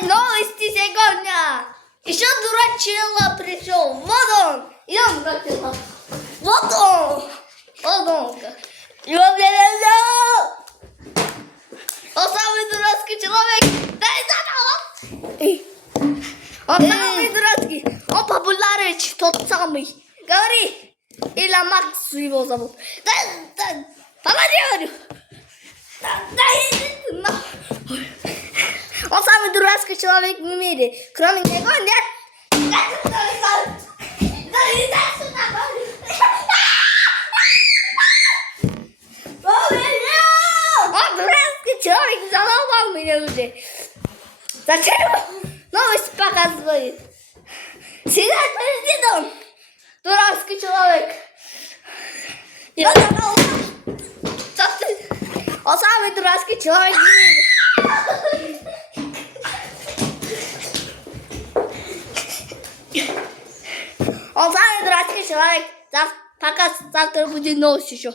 Новости сегодня. Еще дурачила пришел. Вот он. Идем, дурачила. Вот он. Вот он. Он самый дурацкий человек. Дай заново. Он самый дурацкий. Он популярный, тот самый. Говори. Или Макс его зовут. Дай. Помоги, говорю. Он самый дурацкий человек в мире. Кроме него нет. Он дурацкий человек, заломал меня уже. Зачем новость показывает? Сидят перед дедом. Дурацкий человек. Он самый дурацкий человек в мире. Он самый дурацкий человек. Пока завтра будет новость еще.